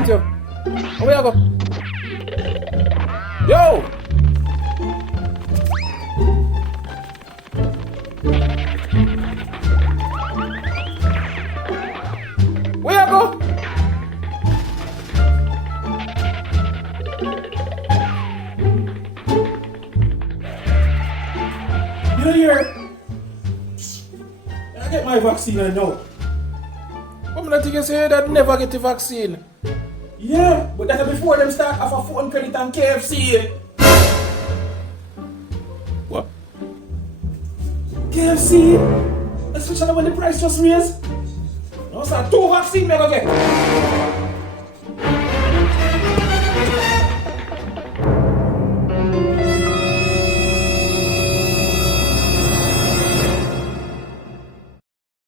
want you. Where you go? Yo! Where you go? You know here, I get my vaccine right now. What am I think you say that never get the vaccine? Yeah, but that's before them start offer phone credit and KFC. What? KFC? Especially when the price just raised. Now start 2 vaccine me go get.